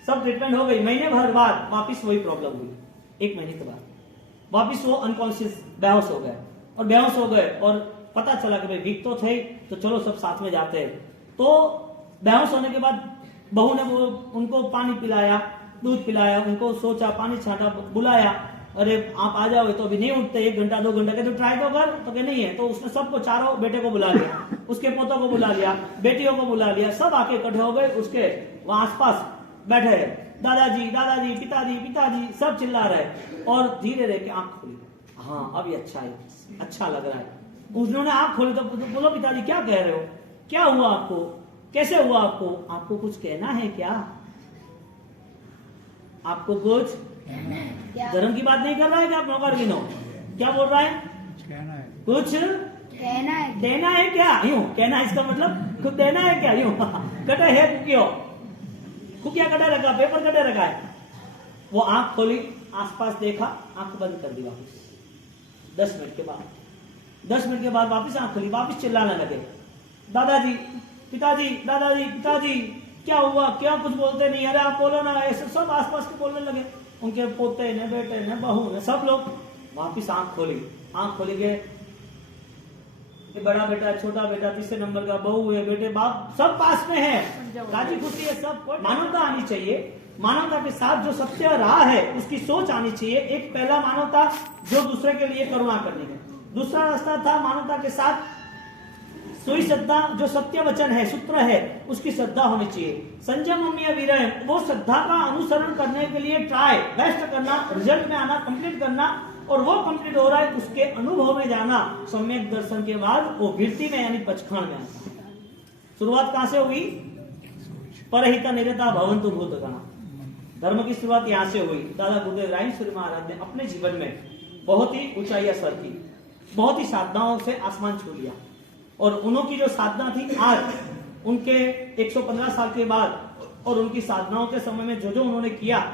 सब ट्रीटमेंट हो गई। महीने भर बाद वापिस वही प्रॉब्लम हुई, 1 महीने के बाद वापिस वो अनकॉन्शियस बेहोश हो गए, और बेहोश हो गए और पता चला कि भाई वीक तो थे, तो चलो सब साथ में जाते हैं। तो बेहोश होने के बाद बहू ने वो उनको पानी पिलाया, दूध पिलाया, उनको सोचा, पानी छाटा, बुलाया, अरे आप आ जाओ, तो अभी नहीं उठते, 1 घंटा 2 घंटा के तो ट्राई तो कर, तो नहीं है। तो उसने सबको, चारों बेटे को बुला लिया, उसके पोतों को बुला लिया, बेटियों को बुला लिया, सब आके इकट्ठे हो गए, उसके वहां आसपास बैठे रहे, दादाजी दादाजी, पिताजी पिताजी, सब चिल्ला रहे, और धीरे रह के आंख खुली। हाँ अभी अच्छा है, अच्छा लग रहा है। उन्होंने आंख खोली तो बोलो पिताजी क्या कह रहे हो, क्या हुआ आपको, कैसे हुआ आपको, आपको कुछ कहना है क्या, आपको कुछ धर्म की बात नहीं कर रहा है क्या, आप नौकर गिनो, क्या बोल रहा है, कुछ कहना है क्या, यूं कहना है, इसका मतलब कुछ देना है क्या, यूं कटा है कुकिया कटा रखा, पेपर कटा रखा है। वो आंख खोली, आसपास देखा, आंख बंद कर दी वापस। 10 मिनट के बाद वापस आंख खोली, वापस चिल्लाने लगे, दादाजी पिताजी, दादाजी पिताजी, क्या हुआ, क्या कुछ बोलते नहीं, अरे आप बोलो ना, ऐसे सब आसपास के बोलने लगे, उनके पोते ने, बेटे ने, बहू ने, सब लोग। वापस आंख खोली के बड़ा बेटा, छोटा बेटा, तीसरे नंबर का बहू है, बेटे, बाप, सब पास में है, राजी खुशी है, सब। मानवता आनी चाहिए, मानवता के साथ जो सत्य रहा है उसकी सोच आनी चाहिए। एक पहला मानवता जो दूसरे के लिए करुणा करनी है, दूसरा रास्ता था मानवता के साथ सोई श्रद्धा, जो सत्य वचन है, सूत्र है, उसकी श्रद्धा होनी चाहिए। संयम विरय, वो श्रद्धा का अनुसरण करने के लिए ट्राई बेस्ट करना, रिजल्ट में आना, कंप्लीट करना, और वो कंप्लीट हो रहा है उसके अनुभव में जाना। सम्यक दर्शन के बाद वो कीर्ति में यानी पचखण में आता। शुरुआत कहां से हुई, परहिता निरता भवन्तु भूतगणा, धर्म की शुरुआत यहां से हुई। दादा गुरुदेव रायेश्वरी महाराज ने अपने जीवन में बहुत ही ऊंचाइयां सर की, बहुत ही साधनाओं से आसमान छू लिया, और उन्होंने जो साधना थी आज उनके 115 साल के बाद, और उनकी साधनाओं के समय में जो उन्होंने किया,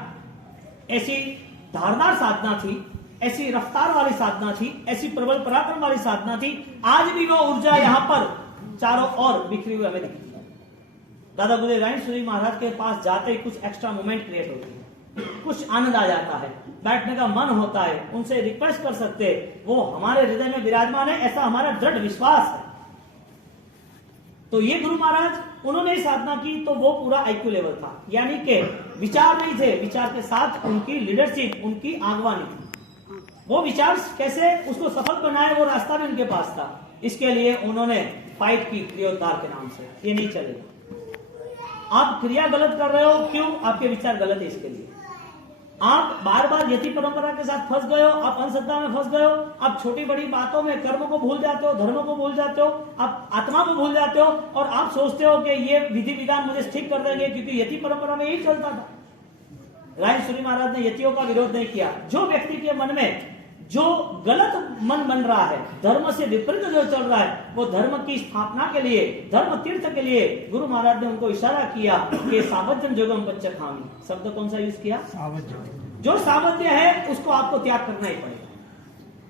ऐसी धारदार साधना थी, ऐसी रफ्तार वाली साधना थी, ऐसी प्रबल पराक्रम वाली साधना थी। आज भी वो ऊर्जा यहाँ पर चारों ओर बिखरी हुई हमें दिखती है। दादा गुरुदेव रायेश्वरी महाराज के पास जाते ही कुछ एक्स्ट्रा मोमेंट क्रिएट होती है, कुछ आनंद आ जाता है, बैठने का मन होता है, उनसे रिक्वेस्ट कर सकते, वो हमारे हृदय में विराजमान है, ऐसा हमारा दृढ़ विश्वास है। तो ये गुरु महाराज, उन्होंने साधना की तो वो पूरा आईक्यू लेवल था, यानी कि विचार नहीं थे, विचार के साथ उनकी लीडरशिप, उनकी आगवानी थी। वो विचार कैसे उसको सफल बनाए, वो रास्ता भी उनके पास था। इसके लिए उन्होंने फाइट की क्रियोद्धार के नाम से। ये नहीं चलेगा, आप क्रिया गलत कर रहे हो, क्यों, आपके विचार गलत है, इसके लिए आप बार बार यति परंपरा के साथ फंस गए हो, आप अंधश्रद्धा में फंस गए हो, आप छोटी बड़ी बातों में कर्म को भूल जाते हो, धर्म को भूल जाते हो, आप आत्मा को भूल जाते हो, और आप सोचते हो कि ये विधि विधान मुझे ठीक कर देंगे, क्योंकि यति परंपरा में यही चलता था। रायेश्वरी महाराज ने यतियों का विरोध नहीं किया। जो व्यक्ति के मन में जो गलत मन बन रहा है, धर्म से विपरीत जो चल रहा है, वो धर्म की स्थापना के लिए, धर्म तीर्थ के लिए गुरु महाराज ने उनको इशारा किया कि सावध्यम जोगम पच्चखामी। शब्द कौन सा यूज किया, जो सावध्य है उसको आपको त्याग करना ही पड़ेगा।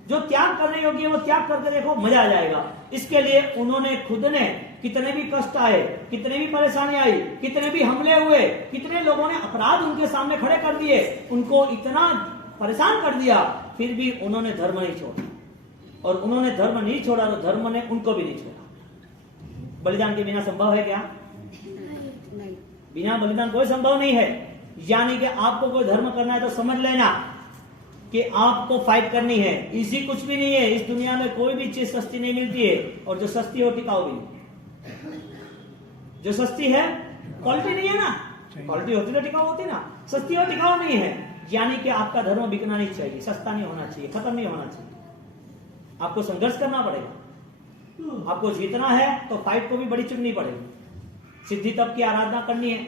जो त्याग करने योग्य है वो त्याग करके देखो, मजा आ जाएगा। इसके लिए उन्होंने खुद ने कितने भी कष्ट आए, कितने भी परेशानी आई, कितने भी हमले हुए, कितने लोगों ने अपराध उनके सामने खड़े कर दिए, उनको इतना परेशान कर दिया, फिर भी उन्होंने धर्म नहीं छोड़ा। और उन्होंने धर्म नहीं छोड़ा तो धर्म ने उनको भी नहीं छोड़ा। बलिदान के बिना संभव है क्या, नहीं, बिना बलिदान कोई संभव नहीं है। यानी कि आपको कोई धर्म करना है तो समझ लेना कि आपको फाइट करनी है। इसी कुछ भी नहीं है, इस दुनिया में कोई भी चीज सस्ती नहीं मिलती है, और जो सस्ती हो टिकाऊ भी नहीं। जो सस्ती है क्वालिटी नहीं है ना, क्वालिटी होती तो टिकाऊ होती ना, सस्ती और टिकाऊ नहीं है। यानी कि आपका धर्म बिकना नहीं चाहिए, सस्ता नहीं होना चाहिए, खत्म नहीं होना चाहिए। आपको संघर्ष करना पड़ेगा, आपको जीतना है तो फाइट को भी बड़ी चुननी पड़ेगी। सिद्धि तप की आराधना करनी है,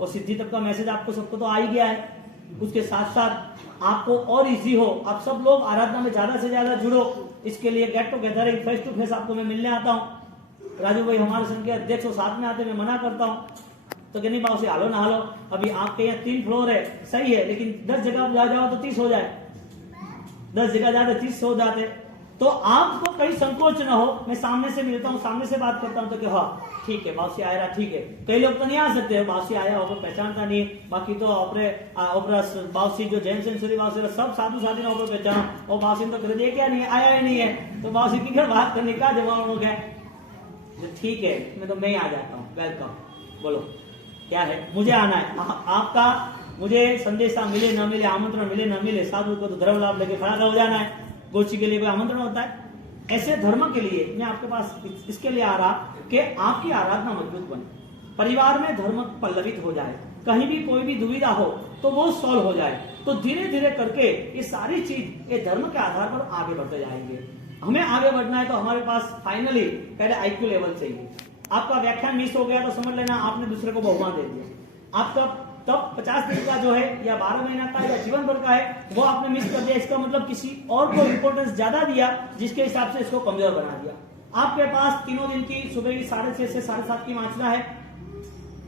और सिद्धि तप का मैसेज आपको सबको तो आ ही गया है। उसके साथ साथ आपको और इजी हो, आप सब लोग आराधना में ज्यादा से ज्यादा जुड़ो। इसके लिए get together, face to face आपको मैं मिलने आता हूँ। राजू भाई हमारे संघ के अध्यक्ष हो, साथ में आते मैं मना करता हूँ तो कहनी बाबू से हालो ना हालो, अभी आपके यहाँ 3 फ्लोर है, सही है, लेकिन 10 जगह जा जाओ तो 30 हो जाए, 10 जगह जाते 30 हो जाते। तो आपको कहीं संकोच ना हो, मैं सामने से मिलता हूँ, सामने से बात करता हूँ तो हाँ ठीक है बाउसी आया रहा, ठीक है। कई लोग तो नहीं आ सकते, बाउसी आया होगा पहचानता नहीं, बाकी तो बाउसी जो जैन सेंचुरी बाउसी सब साधु साधी ने ऊपर पहचाना, और बाउसी तो कर दिया क्या नहीं है, आया ही नहीं है, तो बाउसी की घर बात करने का जवाब हो गया, ठीक है मैं तो मैं आ जाता हूँ, वेलकम, बोलो क्या है, मुझे आना है। आपका मुझे संदेशा मिले ना मिले, आमंत्रण मिले ना मिले, साधु को तो धर्म लाभ लेके खड़ा हो जाना है। गोची के लिए कोई आमंत्रण होता है? ऐसे धर्म के लिए मैं आपके पास इसके लिए आ रहा कि आपकी आराधना मजबूत बने, परिवार में धर्म पल्लवित हो जाए, कहीं भी कोई भी दुविधा हो तो वो सॉल्व हो जाए। तो धीरे धीरे करके ये सारी चीज ये धर्म के आधार पर आगे बढ़ते जाएंगे। हमें आगे बढ़ना है तो हमारे पास फाइनली पहले आईक्यू लेवल चाहिए। आपका व्याख्यान मिस हो गया तो समझ लेना आपने दूसरे को बहुमान दे दिया। आपका तब 50 दिन का जो है या 12 महीना का या जीवन भर का है वो आपने मिस कर दिया, इसका मतलब किसी और को इंपॉर्टेंस ज्यादा दिया जिसके हिसाब से इसको कमजोर बना दिया। आपके पास तीनों दिन की सुबह की 6:30 से 7:30 की वाचना है,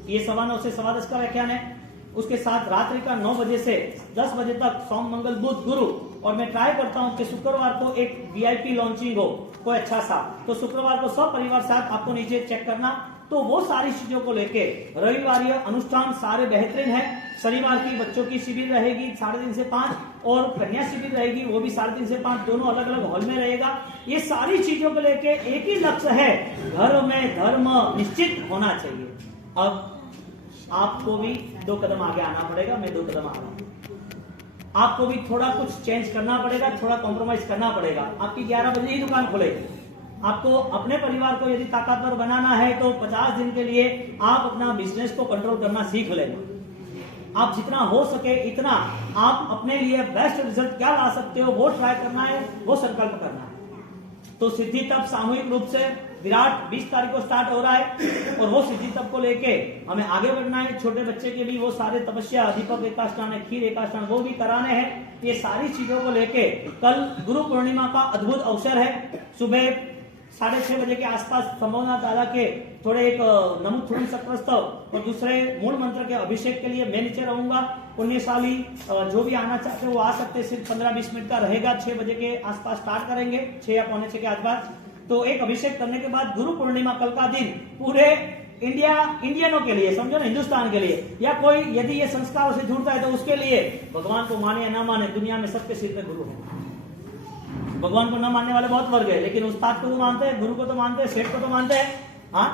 ये 9:15 से 10:15 का व्याख्यान है। उसके साथ रात्रि का 9 बजे से 10 बजे तक सोम मंगल बुध गुरु, और मैं ट्राई करता हूं कि शुक्रवार को एक वीआईपी लॉन्चिंग हो कोई अच्छा सा, तो शुक्रवार को सब परिवार साथ आपको नीचे चेक करना। तो वो सारी चीजों को लेके रविवार अनुष्ठान सारे बेहतरीन है। शनिवार की बच्चों की शिविर रहेगी 3:30 से 5, और कन्या शिविर रहेगी वो भी 3:30 से 5, दोनों अलग अलग हॉल में रहेगा। ये सारी चीजों को लेके एक ही लक्ष्य है, घर में धर्म निश्चित होना चाहिए। अब आपको भी 2 कदम आगे आना पड़ेगा, मैं 2 कदम आ रहा हूं। आपको भी थोड़ा कुछ चेंज करना पड़ेगा, थोड़ा कॉम्प्रोमाइज करना पड़ेगा। आपकी 11 बजे ही दुकान खुलेगी। आपको अपने परिवार को यदि ताकतवर बनाना है तो 50 दिन के लिए आप अपना बिजनेस को कंट्रोल करना सीख लेना। आप जितना हो सके इतना आप अपने लिए बेस्ट रिजल्ट क्या ला सकते हो वो ट्राई करना है, वो संकल्प करना है। तो सिद्धि तप सामूहिक रूप से विराट 20 तारीख को स्टार्ट हो रहा है, और वो सिद्धि तप को लेके हमें आगे बढ़ना है। छोटे बच्चे के भी वो सारे तपस्या, दीपक एकाष्टान है, खीर एकाष्टान, वो भी कराने हैं। ये सारी चीजों को लेके कल गुरु पूर्णिमा का अद्भुत अवसर है। सुबह 6:30 बजे के आसपास संभावना दादा के थोड़े एक नमुथुरम सक्रस्तव और दूसरे मूल मंत्र के अभिषेक के लिए मैं नीचे रहूंगा। पुण्यशाली जो भी आना चाहते हैं वो आ सकते हैं, सिर्फ 15-20 मिनट का रहेगा। 6 बजे के आसपास स्टार्ट करेंगे, 6 या 6:45 के आसपास। तो एक अभिषेक करने के बाद गुरु पूर्णिमा कल का दिन पूरे इंडियनों के लिए, समझो ना, हिंदुस्तान के लिए, या कोई यदि ये संस्कारों से जुड़ता है तो उसके लिए, भगवान को माने या ना माने, दुनिया में सबके सिर पे गुरु है। भगवान को न मानने वाले बहुत वर्ग है, लेकिन उस्ताद को तो मानते हैं, गुरु को तो मानते हैं, सेठ को तो मानते हैं, हाँ,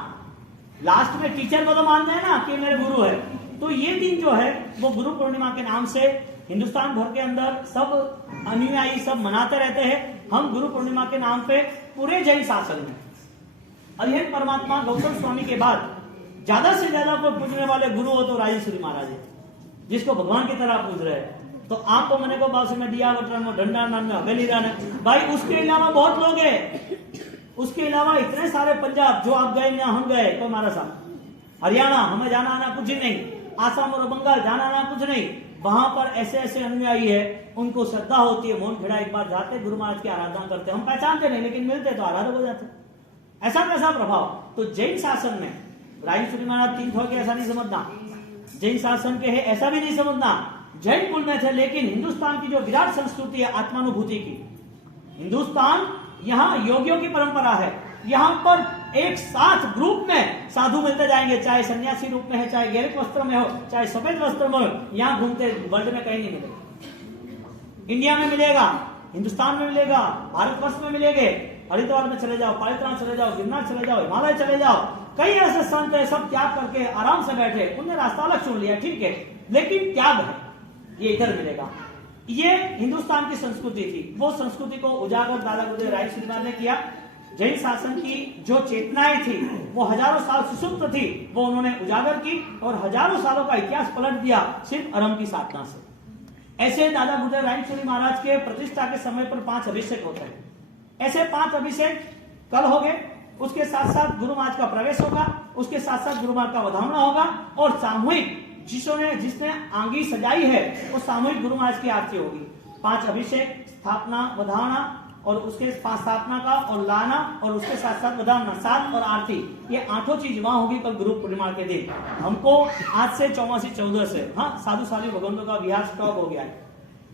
लास्ट में टीचर को तो मानते हैं ना कि मेरे गुरु है। तो ये दिन जो है वो गुरु पूर्णिमा के नाम से हिंदुस्तान भर के अंदर सब अनुयायी सब मनाते रहते हैं। हम गुरु पूर्णिमा के नाम पे पूरे जैन शासन में अरिहंत परमात्मा गौतम स्वामी के बाद ज्यादा से ज्यादा कोई पूजने वाले गुरु हो तो राजेश्वरी महाराज है, जिसको भगवान की तरह पूज रहे हैं। तो आपको मैंने को बात में दिया वटन में डंडा नाम में हवेली रान भाई, उसके अलावा बहुत लोग हैं। उसके अलावा इतने सारे पंजाब जो आप गए ना हम गए तो हमारा साथ, हरियाणा हमें जाना आना कुछ नहीं, आसाम और बंगाल जाना आना कुछ नहीं। वहां पर ऐसे ऐसे अनुयायी है, उनको श्रद्धा होती है, मोहन खेड़ा एक बार जाते गुरु महाराज की आराधना करते, हम पहचानते नहीं लेकिन मिलते तो आराधक हो जाते। ऐसा कैसा प्रभाव। तो जैन शासन में राजेश्वरी महाराज 3 थोड़े ऐसा नहीं समझना, जैन शासन के है ऐसा भी नहीं समझना, जैन कुल में थे। लेकिन हिंदुस्तान की जो विराट संस्कृति है आत्मानुभूति की, हिंदुस्तान यहाँ योगियों की परंपरा है। यहाँ पर एक साथ ग्रुप में साधु मिलते जाएंगे, चाहे सन्यासी रूप में है, चाहे गैरिक वस्त्र में हो, चाहे सफेद वस्त्र में हो। यहाँ घूमते वर्ल्ड में कहीं नहीं मिलेगा। इंडिया में मिलेगा, हिंदुस्तान में मिलेगा, भारतवर्ष में मिलेंगे। हरिद्वार में चले जाओ, पालिताना चले जाओ, गिरनार चले जाओ, हिमालय चले जाओ, कई ऐसे संत है सब त्याग करके आराम से बैठे, उनने रास्ता अलग चुन लिया, ठीक है, लेकिन त्याग है ये इधर मिलेगा। ये हिंदुस्तान की संस्कृति थी, वो संस्कृति को उजागर दादा गुरुदेव राजेश्वरी महाराज ने किया। जैन शासन की जो चेतनाएं थी वो हजारों साल सुसुप्त थी, वो उन्होंने उजागर की और हजारों सालों का इतिहास पलट दिया सिर्फ अरम की साधना से। ऐसे दादा गुरुदेव राजेश्वरी महाराज के प्रतिष्ठा के समय पर 5 अभिषेक होते हैं। ऐसे 5 अभिषेक कल हो गए, उसके साथ साथ गुरु महाराज का प्रवेश होगा, उसके साथ साथ गुरु महाराज का वधावना होगा, और सामूहिक जिसने आंगी सजाई है वो सामूहिक गुरु महाराज की आरती होगी। 5 अभिषेक, स्थापना, वधावना, और उसके 5 स्थापना का और लाना, और उसके साथ साथ वधावना, 7 और आरती, ये 8 चीज वहां होगी कल गुरु पूर्णिमा के दिन। हमको आज से 14 से हाँ साधु साधु भगवंतों का विहार स्टॉप हो गया है।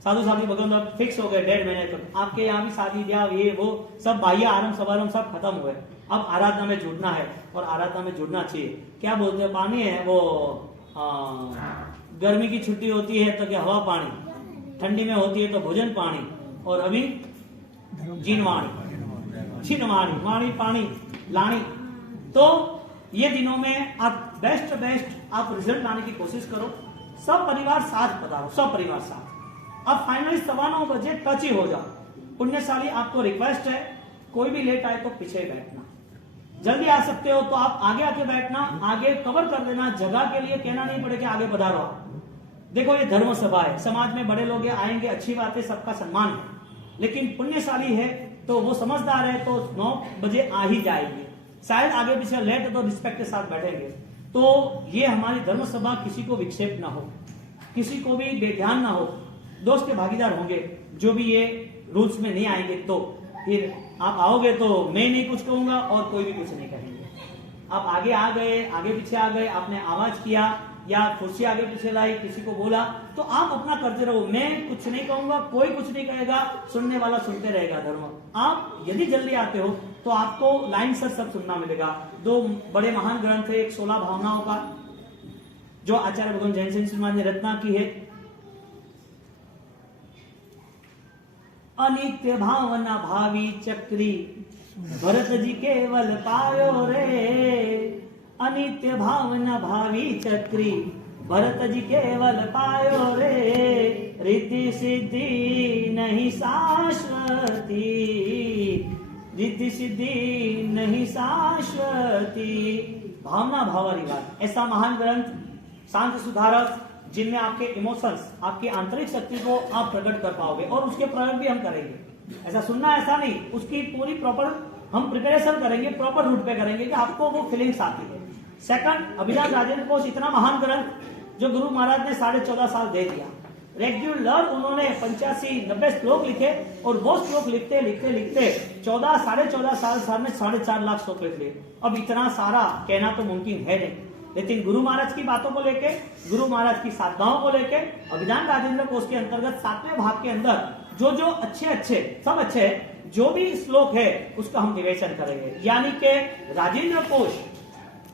साधु साधु भगवंत फिक्स हो गए 1.5 महीने तक। आपके यहाँ भी शादी ब्याह ये वो सब बाह्य आरंभ समारंभ सब खत्म हुए। अब आराधना में जुड़ना है, और आराधना में जुड़ना चाहिए। क्या बोलते हैं, पानी है वो गर्मी की छुट्टी होती है तो क्या हवा पानी, ठंडी में होती है तो भोजन पानी, और अभी जिनवाणी वाणी पानी लानी। तो ये दिनों में आप बेस्ट आप रिजल्ट लाने की कोशिश करो। सब परिवार साथ पधारो, सब परिवार साथ। अब फाइनली 9:15 बजे टच ही हो जाओ। पुण्यशाली आपको रिक्वेस्ट है, कोई भी लेट आए तो पीछे बैठना, जल्दी आ सकते हो तो आप आगे आके बैठना, आगे कवर कर देना। जगह के लिए कहना नहीं पड़े कि आगे पधारो, देखो ये धर्म सभा है, समाज में बड़े लोग आएंगे, अच्छी बात है, सबका सम्मान है, लेकिन पुण्यशाली है तो वो समझदार है तो 9 बजे आ ही जाएंगे, शायद आगे पीछे लेट है तो रिस्पेक्ट के साथ बैठेंगे। तो ये हमारी धर्म सभा किसी को विक्षेप ना हो, किसी को भी बेध्यान ना हो, दोस्त के भागीदार होंगे। जो भी ये रूल्स में नहीं आएंगे तो फिर आप आओगे तो मैं नहीं कुछ कहूंगा और कोई भी कुछ नहीं कहेंगे। आप आगे आ गए, आगे पीछे आ गए, आपने आवाज किया या कुर्सी आगे पीछे लाई, किसी को बोला, तो आप अपना करते रहो, मैं कुछ नहीं कहूंगा, कोई कुछ नहीं कहेगा, सुनने वाला सुनते रहेगा। धर्म आप यदि जल्दी आते हो तो आपको लाइन से सब सुनना मिलेगा। 2 बड़े महान ग्रंथ है, एक 16 भावनाओं का जो आचार्य भगवान जैन सिंह महाराज ने रचना की है। अनित्य भावना भावी चक्री भरत जी केवल पायो रे, अनित्य भावना भावी चक्री भरत जी केवल पायो रे, रिद्धि सिद्धि नहीं शाश्वती, रिद्धि सिद्धि नहीं शाश्वती। भावना भावारी बात, ऐसा महान ग्रंथ शांत सुधारक जिनमें आपके इमोशंस, आपकी आंतरिक शक्ति को आप प्रकट कर पाओगे और उसके प्रयोग भी हम करेंगे। ऐसा सुनना ऐसा नहीं, उसकी पूरी प्रॉपर हम प्रिपरेशन करेंगे, प्रॉपर रूट पे करेंगे कि आपको वो फीलिंग्स आती है। सेकंड, अभिलाष राजेंद्र कोश इतना महान ग्रंथ जो गुरु महाराज ने 14.5 साल दे दिया। रेगुलर उन्होंने 85-90 श्लोक लिखे और वो श्लोक लिखते लिखते लिखते 14-14.5 साल में 4.5 लाख श्लोक लिख लिए। अब इतना सारा कहना तो मुमकिन है नहीं, लेकिन गुरु महाराज की बातों को लेके, गुरु महाराज की साधनाओं को लेके अभिधान राजेंद्र कोश के अंतर्गत 7वें भाग के अंदर जो जो अच्छे सब अच्छे जो भी श्लोक है उसका हम निवेचन करेंगे। यानी कि राजेंद्र कोश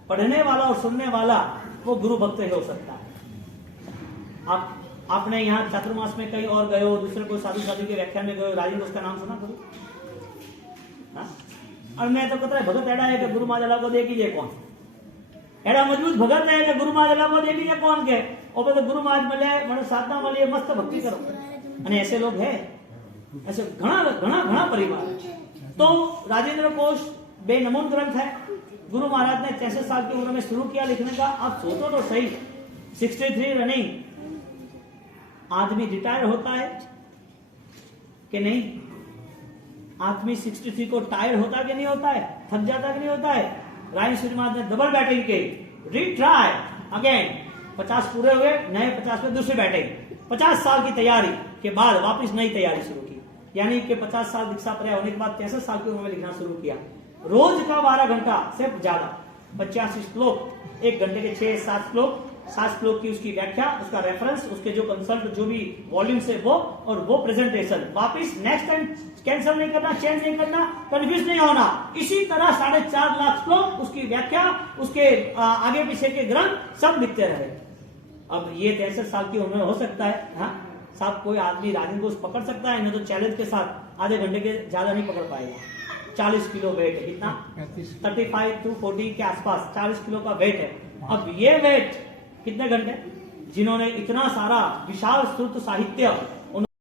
पढ़ने वाला और सुनने वाला वो गुरु भक्त ही हो सकता है। आपने यहाँ चातुर्मास में कहीं और गए हो, दूसरे कोई साधु साधु के व्याख्यान में गए हो, राजेंद्र कोश का नाम सुना करो? और मैं तो कहता है भगत एड़ा है कि गुरु महाराज को देख लीजिए कौन एड़ा मजबूत भगत है कि गुरु महाराज को देख लीजिए कौन के, और तो गुरु महाराज मिले मैंने साधना मिली मस्त भक्ति करो। અને ऐसे लोग हैं, ऐसे घना परिवार। तो राजेंद्र कोश बेनमून ग्रंथ है, गुरु महाराज ने 63 साल की उम्र में शुरू किया लिखने का। आप सोचो तो सही, 63 रनिंग, आदमी रिटायर होता है कि नहीं? आदमी 63 को टायर होता है कि नहीं होता है, थक जाता कि नहीं होता है? राय श्री महाराज ने डबल बैटिंग की, रिट्राई अगेन, 50 पूरे हुए, नए 50 में दूसरी बैटिंग, 50 साल की तैयारी के बाद वापस नई तैयारी शुरू की। यानी कि 50 साल दीक्षा पर्याय होने के बाद 63 साल की उम्र में लिखना शुरू किया। रोज का 12 घंटा से ज्यादा, 85 श्लोक, 1 घंटे के 6-7 श्लोक, 7 श्लोक की उसकी व्याख्या, उसका रेफरेंस, उसके जो कंसल्ट जो भी वॉल्यूम से वो, और वो प्रेजेंटेशन वापस नेक्स्ट टाइम कैंसिल नहीं करना, चेंज नहीं करना, कंफ्यूज नहीं होना। इसी तरह 4.5 लाख श्लोक, उसकी व्याख्या, उसके आगे पीछे के ग्रंथ सब लिखते रहे। अब ये 63 साल की उम्र हो सकता है, हाँ साहब, कोई आदमी राजेंद्र कोश पकड़ सकता है, नहीं तो चैलेंज के साथ आधे घंटे के ज्यादा नहीं पकड़ पाएगा। 40 किलो वेट है, कितना? 35 to 40 के आसपास 40 किलो का वेट है। अब ये वेट कितने घंटे? जिन्होंने इतना सारा विशाल श्रुत साहित्य